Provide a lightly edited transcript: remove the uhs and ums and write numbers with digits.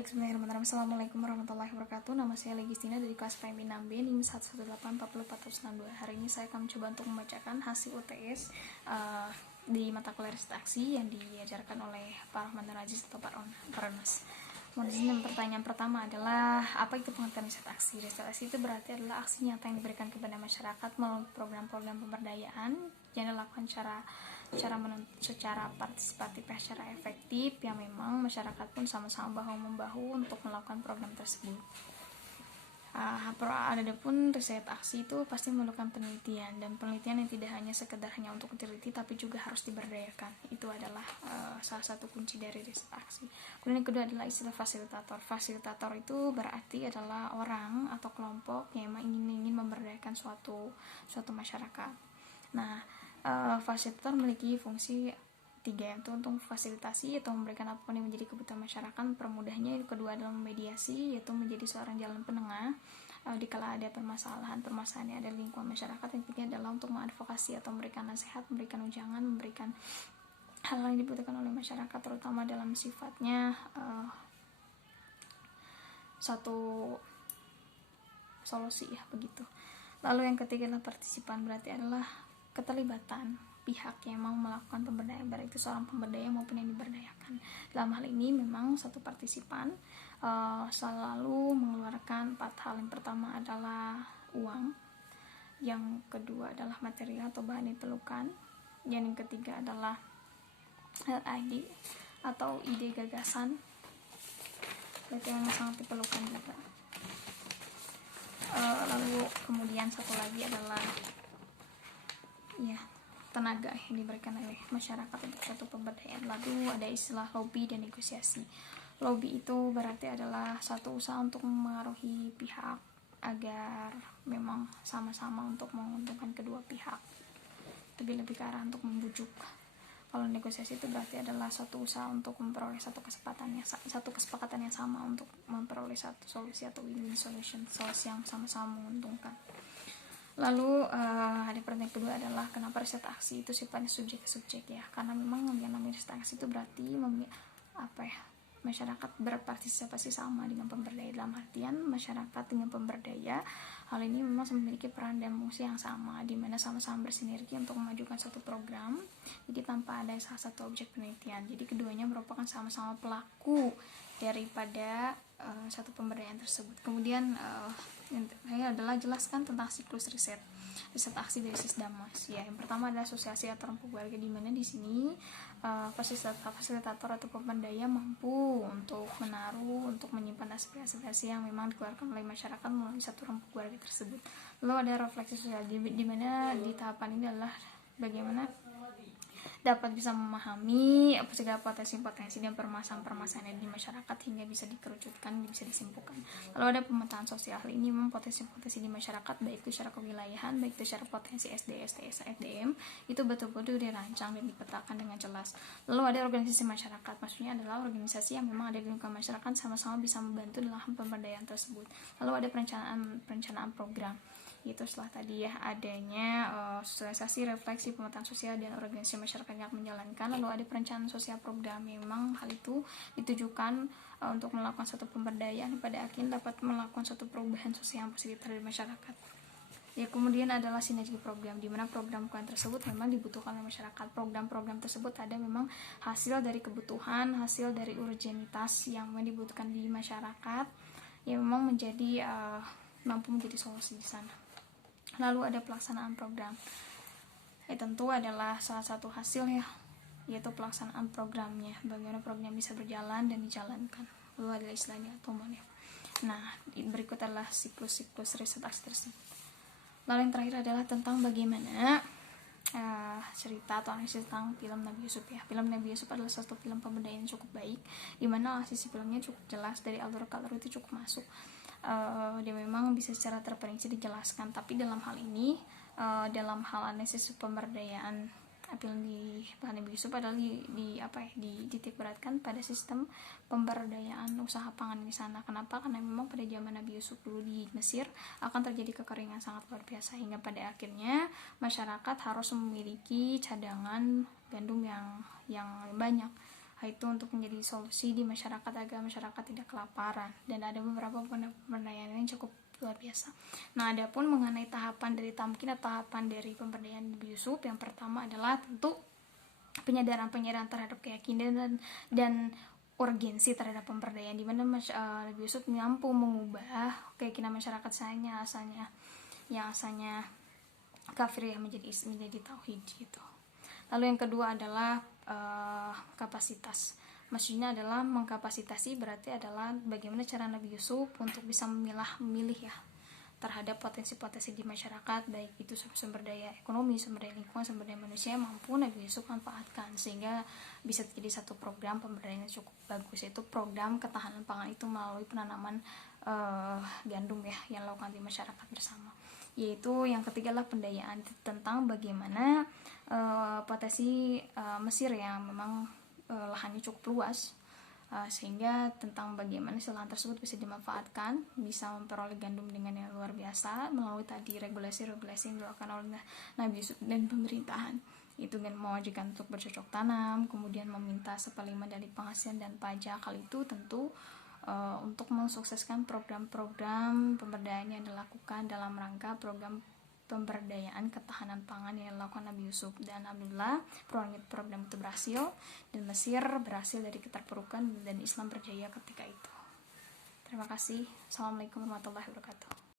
Bismillahirrahmanirrahim. Assalamualaikum warahmatullahi wabarakatuh. Nama saya Legistina dari kelas PMI 6B NIM 1184462. Hari ini saya akan mencoba untuk membacakan hasil UTS di mata kuliah riset aksi yang diajarkan oleh Pak Rahman Rajis atau Pak Ronas. Kemudian pertanyaan pertama adalah apa itu pengertian riset aksi? Riset aksi itu berarti adalah aksi nyata yang diberikan kepada masyarakat melalui program-program pemberdayaan yang dilakukan secara partisipatif, secara efektif, yang memang masyarakat pun sama-sama bahu-membahu untuk melakukan program tersebut. Adapun riset aksi itu pasti memerlukan penelitian, dan penelitian yang tidak hanya sekedar hanya untuk diteliti tapi juga harus diberdayakan. Itu adalah salah satu kunci dari riset aksi. Kemudian yang kedua adalah istilah fasilitator. Fasilitator itu berarti adalah orang atau kelompok yang memang ingin memberdayakan suatu masyarakat. Nah, fasilitator memiliki fungsi tiga, yaitu untuk fasilitasi atau memberikan apapun yang menjadi kebutuhan masyarakat, mempermudahnya. Yang kedua adalah memediasi, yaitu menjadi seorang jalan penengah dikala ada permasalahan yang ada di lingkungan masyarakat. Yang ketiga adalah untuk mengadvokasi atau memberikan nasihat, memberikan ujangan, memberikan hal yang dibutuhkan oleh masyarakat, terutama dalam sifatnya satu solusi, ya begitu. Lalu yang ketiga adalah partisipan, berarti adalah keterlibatan pihak yang mau melakukan pemberdayaan, baik itu seorang pemberdaya maupun yang diberdayakan. Dalam hal ini memang satu partisipan selalu mengeluarkan 4 hal. Yang pertama adalah uang, yang kedua adalah material atau bahan yang diperlukan, yang ketiga adalah ide atau ide gagasan, berarti yang sangat diperlukan juga. Lalu kemudian satu lagi adalah tenaga yang diberikan oleh masyarakat untuk suatu pemberdayaan. Lalu ada istilah lobby dan negosiasi. Lobby itu berarti adalah suatu usaha untuk mengaruhi pihak agar memang sama-sama untuk menguntungkan kedua pihak, lebih ke arah untuk membujuk. Kalau negosiasi itu berarti adalah suatu usaha untuk memperoleh satu kesepakatan yang sama untuk memperoleh satu solusi atau win-win solution, solusi yang sama-sama menguntungkan. Lalu ada pertanyaan kedua adalah kenapa riset aksi itu sifatnya subjek ke subjek, ya? Karena memang yang namanya riset aksi itu berarti masyarakat berpartisipasi sama dengan pemberdaya. Dalam artian masyarakat dengan pemberdaya, hal ini memang memiliki peran dan fungsi yang sama, di mana sama-sama bersinergi untuk memajukan suatu program, jadi tanpa ada salah satu objek penelitian. Jadi keduanya merupakan sama-sama pelaku daripada satu pemberdayaan tersebut. Kemudian yang terakhir adalah jelaskan tentang siklus riset aksi dari Sisdamas. Ya, yang pertama adalah asosiasi atau kelompok warga, di mana di sini fasilitator atau pemberdaya mampu untuk menaruh, untuk menyimpan aspirasi yang memang dikeluarkan oleh masyarakat melalui satu kelompok warga tersebut. Lalu ada refleksi sosial, di mana di tahapan ini adalah bagaimana dapat bisa memahami segala potensi-potensi dan permasalahan-permasalahan di masyarakat hingga bisa dikerucutkan, bisa disimpulkan. Lalu ada pemetaan sosial. Ini memang potensi-potensi di masyarakat, baik itu secara kewilayahan, baik itu secara potensi SD, STS, SDM, itu betul-betul dirancang dan dipetakan dengan jelas. Lalu ada organisasi masyarakat, maksudnya adalah organisasi yang memang ada di lingkungan masyarakat sama-sama bisa membantu dalam pemberdayaan tersebut. Lalu ada perencanaan program, itu setelah tadi adanya sosialisasi, refleksi, pemetaan sosial dan organisasi masyarakat yang menjalankan. Lalu ada perencanaan sosial program, memang hal itu ditujukan untuk melakukan suatu pemberdayaan pada akhirnya dapat melakukan suatu perubahan sosial yang positif terhadap masyarakat. Ya, kemudian adalah sinergi program, di mana program tersebut memang dibutuhkan oleh masyarakat. Program-program tersebut ada memang hasil dari kebutuhan, hasil dari urgenitas yang memang dibutuhkan di masyarakat, yang memang menjadi mampu menjadi solusi di sana. Lalu ada pelaksanaan program, tentu adalah salah satu hasil, yaitu pelaksanaan programnya, bagaimana program bisa berjalan dan dijalankan. Lalu ada istilahnya otomotif. Nah, berikut adalah siklus riset aksi tersebut. Lalu yang terakhir adalah tentang bagaimana cerita atau analisis tentang film Nabi Yusuf, ya. Film Nabi Yusuf adalah satu film pemberdayaan yang cukup baik, di mana sisi filmnya cukup jelas, dari alur itu cukup masuk. Dia memang bisa secara terperinci dijelaskan, tapi dalam hal ini dalam hal analisis pemberdayaan film di Nabi Yusuf adalah dititik beratkan pada sistem pemberdayaan usaha pangan di sana. Kenapa? Karena memang pada zaman Nabi Yusuf dulu di Mesir akan terjadi kekeringan sangat luar biasa, hingga pada akhirnya masyarakat harus memiliki cadangan gandum yang banyak. itu untuk menjadi solusi di masyarakat agar masyarakat tidak kelaparan. Dan ada beberapa pemberdayaan yang cukup luar biasa. Nah, adapun mengenai tahapan dari tamkin atau tahapan dari pemberdayaan Nabi Yusuf, yang pertama adalah tentu penyadaran terhadap keyakinan dan urgensi terhadap pemberdayaan, di mana Nabi Yusuf mampu mengubah keyakinan masyarakat yang asalnya kafir ya menjadi tauhid gitu. Lalu yang kedua adalah kapasitas. Maksudnya adalah mengkapasitasi, berarti adalah bagaimana cara Nabi Yusuf untuk bisa memilih ya terhadap potensi-potensi di masyarakat, baik itu sumber daya ekonomi, sumber daya lingkungan, sumber daya manusia, mampu Nabi Yusuf manfaatkan sehingga bisa jadi satu program pemberdayaan yang cukup bagus, yaitu program ketahanan pangan itu melalui penanaman gandum ya yang dilakukan di masyarakat bersama. Yaitu yang ketiga adalah pendayaan, tentang bagaimana potensi Mesir yang memang lahannya cukup luas, sehingga tentang bagaimana lahan tersebut bisa dimanfaatkan, bisa memperoleh gandum dengan yang luar biasa melalui tadi regulasi-regulasi yang dilakukan oleh Nabi Yusuf dan pemerintahan. Itu dengan mewajibkan untuk bercocok tanam, kemudian meminta 1/5 dari penghasilan dan pajak. Hal itu tentu untuk mensukseskan program-program pemberdayaan yang dilakukan dalam rangka program pemberdayaan ketahanan pangan yang dilakukan Nabi Yusuf. Dan alhamdulillah program itu berhasil, dan Mesir berhasil dari keterpurukan dan Islam berjaya ketika itu. Terima kasih. Assalamualaikum warahmatullahi wabarakatuh.